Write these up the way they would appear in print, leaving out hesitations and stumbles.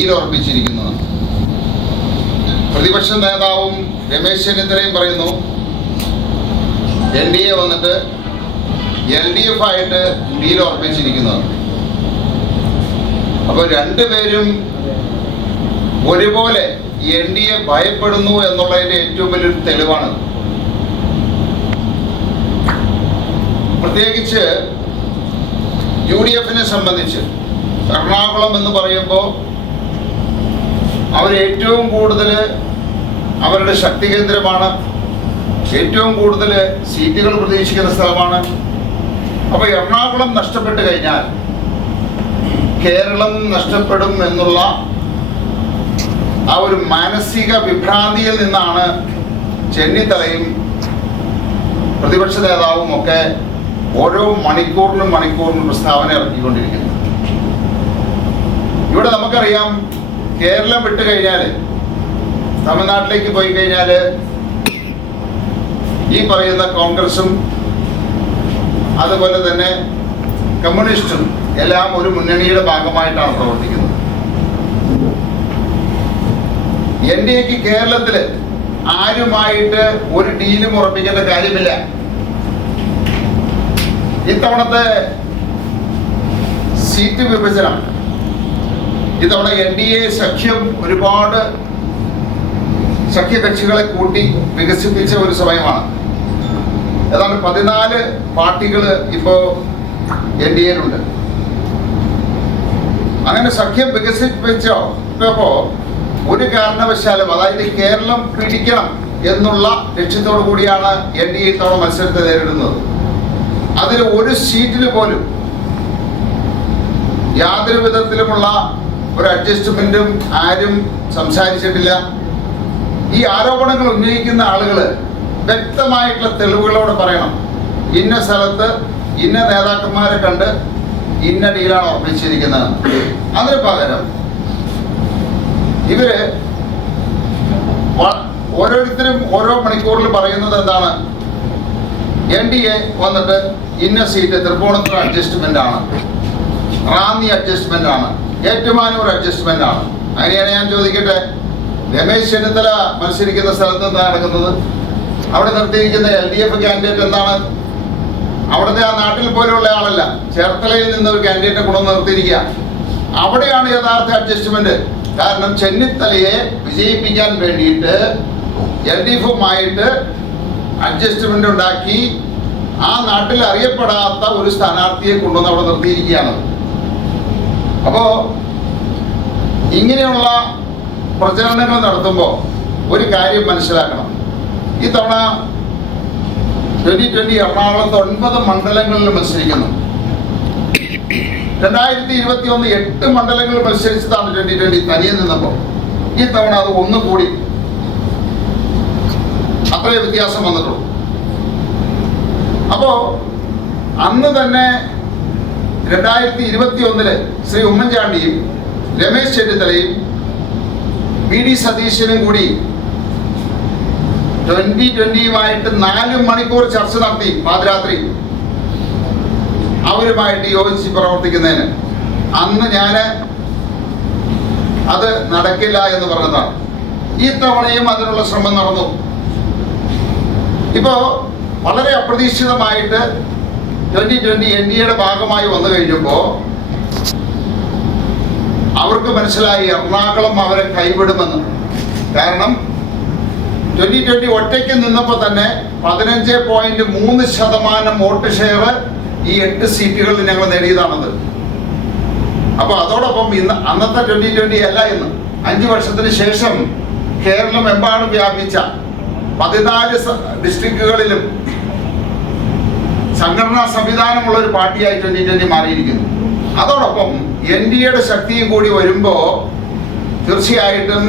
ഉറപ്പിച്ചിരിക്കുന്നത്. പ്രതിപക്ഷ നേതാവും രമേശ് ചെന്നിത്തലയും പറയുന്നു NDA വന്നിട്ട് LDF ആയിട്ട് ഡീൽ ഉറപ്പിച്ചിരിക്കുന്നത്. അപ്പോൾ രണ്ടുപേരും ഒരുപോലെ NDA ഭയപ്പെടുന്നു എന്നുള്ളതിൻ്റെ ഏറ്റവും വലിയൊരു തെളിവാണ്. പ്രത്യേകിച്ച് UDF-നെ സംബന്ധിച്ച് എറണാകുളം എന്ന് പറയുമ്പോൾ ഏറ്റവും കൂടുതൽ അവരുടെ ശക്തി കേന്ദ്രമാണ്, ഏറ്റവും കൂടുതൽ സീറ്റുകൾ പ്രതീക്ഷിക്കുന്ന സ്ഥലമാണ്. അപ്പോൾ എറണാകുളം നഷ്ടപ്പെട്ട് കഴിഞ്ഞാൽ കേരളം നഷ്ടപ്പെടും എന്നുള്ള ആ ഒരു മാനസിക വിഭ്രാന്തിയിൽ നിന്നാണ് ചെന്നിത്തലയും പ്രതിപക്ഷ നേതാവും ഒക്കെ ഓരോ മണിക്കൂറിനും പ്രസ്താവന ഇറക്കിക്കൊണ്ടിരിക്കുന്നത്. ഇവിടെ നമുക്കറിയാം, കേരളം വിട്ട് കഴിഞ്ഞാൽ തമിഴ്നാട്ടിലേക്ക് പോയി കഴിഞ്ഞാൽ ഈ പറയുന്ന കോൺഗ്രസും അതുപോലെ തന്നെ കമ്മ്യൂണിസ്റ്റും എല്ലാം ഒരു മുന്നണിയുടെ ഭാഗമായിട്ടാണ് പ്രവർത്തിക്കുന്നത്. NDAക്ക് കേരളത്തിൽ ആരുമായിട്ട് ഒരു ഡീലും ഉറപ്പിക്കേണ്ട കാര്യമില്ല. ഇത്തവണത്തെ സീറ്റ് വിഭജനം, ഇത്തവണ NDA സഖ്യം ഒരുപാട് സഖ്യകക്ഷികളെ കൂട്ടി വികസിപ്പിച്ച ഒരു സമയമാണ്. ഏതാണ്ട് 14 പാർട്ടികൾ ഇപ്പോൾ NDAയിലുണ്ട്. അങ്ങനെ സഖ്യം വികസിപ്പിച്ചപ്പോൾ ഒരു കാരണവശാലും, അതായത് കേരളം പിടിക്കണം എന്നുള്ള ലക്ഷ്യത്തോടു കൂടിയാണ് NDA ഇത്തവണ മത്സരത്തെ നേരിടുന്നത്. അതിൽ ഒരു സീറ്റിൽ പോലും യാതൊരു വിധത്തിലുമുള്ള ഒരു അഡ്ജസ്റ്റ്മെന്റും ആരും സംസാരിച്ചിട്ടില്ല. ഈ ആരോപണങ്ങൾ ഉന്നയിക്കുന്ന ആളുകൾ വ്യക്തമായിട്ടുള്ള തെളിവുകളോടെ പറയണം, ഇന്ന സ്ഥലത്ത് ഇന്ന നേതാക്കന്മാരെ കണ്ട് ഇന്ന ഡീലാണ് ഉറപ്പിച്ചിരിക്കുന്നത്. അതിന് പകരം ഇവര് ഓരോരുത്തരും ഓരോ മണിക്കൂറിൽ പറയുന്നത് എന്താണ്? NDA വന്നിട്ട് ഇന്ന സീറ്റ് തൃപ്പൂണിത്തുറ അഡ്ജസ്റ്റ്മെന്റ് ആണ്, റാന്നി അഡ്ജസ്റ്റ്മെന്റ് ആണ്, ഏറ്റുമാനൂർ അഡ്ജസ്റ്റ്മെന്റ് ആണ്. അങ്ങനെയാണ് ഞാൻ ചോദിക്കട്ടെ, രമേശ് ചെന്നിത്തല മത്സരിക്കുന്ന സ്ഥലത്ത് എന്താ നടക്കുന്നത്? അവിടെ നിർത്തിയിരിക്കുന്ന LDF കാൻഡിഡേറ്റ് എന്താണ്? അവിടുത്തെ ആ നാട്ടിൽ പോലുള്ള ആളല്ല, ചേർത്തലയിൽ നിന്ന് ഒരു കാൻഡിഡേറ്റിനെ കൊണ്ടു നിർത്തിയിരിക്കുക. അവിടെയാണ് യഥാർത്ഥ അഡ്ജസ്റ്റ്മെന്റ്. കാരണം ചെന്നിത്തലയെ വിജയിപ്പിക്കാൻ വേണ്ടിയിട്ട് LDF-ഉമായിട്ട് അഡ്ജസ്റ്റ്മെന്റ് ഉണ്ടാക്കി ആ നാട്ടിൽ അറിയപ്പെടാത്ത ഒരു സ്ഥാനാർത്ഥിയെ കൊണ്ടുവന്ന് അവിടെ നിർത്തിയിരിക്കുകയാണ്. അപ്പോൾ ഇങ്ങനെയുള്ള പ്രചരണങ്ങൾ നടത്തുമ്പോൾ ഒരു കാര്യം മനസ്സിലാക്കണം. ഇത്തവണ 2020 എറണാകുളത്ത് 9 മണ്ഡലങ്ങളിൽ മത്സരിക്കുന്നു. 2021 8 മണ്ഡലങ്ങളിൽ മത്സരിച്ചതാണ് 2020 തനിയെ നിന്നപ്പോൾ. ഈ തവണ അത് 1 കൂടി, അത്രേ വ്യത്യാസം വന്നിട്ടുള്ളൂ. അപ്പോൾ അന്ന് തന്നെ 2021 ശ്രീ ഉമ്മൻചാണ്ടിയും രമേശ് ചെന്നിത്തലയും VD സതീശനും കൂടി 2020-യുമായിട്ട് 4 മണിക്കൂർ ചർച്ച നടത്തി പാതിരാത്രി അവരുമായിട്ട് യോജിച്ച് പ്രവർത്തിക്കുന്നതിന്. അന്ന് ഞാൻ അത് നടക്കില്ല എന്ന് പറഞ്ഞതാണ്. ഈ തവണയും അതിനുള്ള ശ്രമം നടന്നു. ഇപ്പോൾ വളരെ അപ്രതീക്ഷിതമായിട്ട് 2020 NDAയുടെ ഭാഗമായി വന്നു കഴിഞ്ഞപ്പോൾ അവർക്ക് മനസ്സിലായി എറണാകുളം അവരെ കൈവിടുമെന്ന്. കാരണം 2020 ഒറ്റയ്ക്ക് നിന്നപ്പോൾ തന്നെ 15.3% വോട്ട് ഷെയർ ഈ 8 സീറ്റുകളിൽ ഞങ്ങൾ നേടിയതാണത്. അപ്പോൾ അതോടൊപ്പം അന്നത്തെ 2020 അല്ല, ഇന്ന് 5 വർഷത്തിന് ശേഷം കേരളം എമ്പാടും വ്യാപിച്ച 14 ഡിസ്ട്രിക്റ്റുകളിലും സംഘടനാ സംവിധാനമുള്ള ഒരു പാർട്ടിയായി 2020 മാറിയിരിക്കുന്നു. അതോടൊപ്പം NDAയുടെ ശക്തിയും കൂടി വരുമ്പോൾ തീർച്ചയായിട്ടും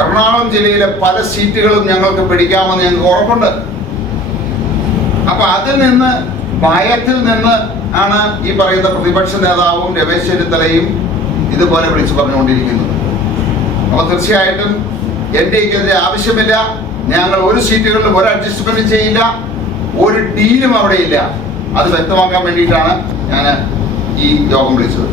എറണാകുളം ജില്ലയിലെ പല സീറ്റുകളും ഞങ്ങൾക്ക് പിടിക്കാമെന്ന് ഞങ്ങൾക്ക് ഉറപ്പുണ്ട്. അപ്പൊ അതിൽ നിന്ന്, ഭയത്തിൽ നിന്ന് ആണ് ഈ പറയുന്ന പ്രതിപക്ഷ നേതാവും രമേശ് ചെന്നിത്തലയും ഇതുപോലെ വിളിച്ചു പറഞ്ഞുകൊണ്ടിരിക്കുന്നത്. അപ്പൊ തീർച്ചയായിട്ടും NDAക്കെതിരെ ആവശ്യമില്ല, ഞങ്ങൾ ഒരു സീറ്റുകളിലും ഒരു അഡ്ജസ്റ്റ്മെന്റ് ചെയ്യില്ല, ഒരു ഡീലും അവിടെ ഇല്ല. അത് വ്യക്തമാക്കാൻ വേണ്ടിയിട്ടാണ് ഞാൻ ഈ യോഗം വിളിച്ചത്.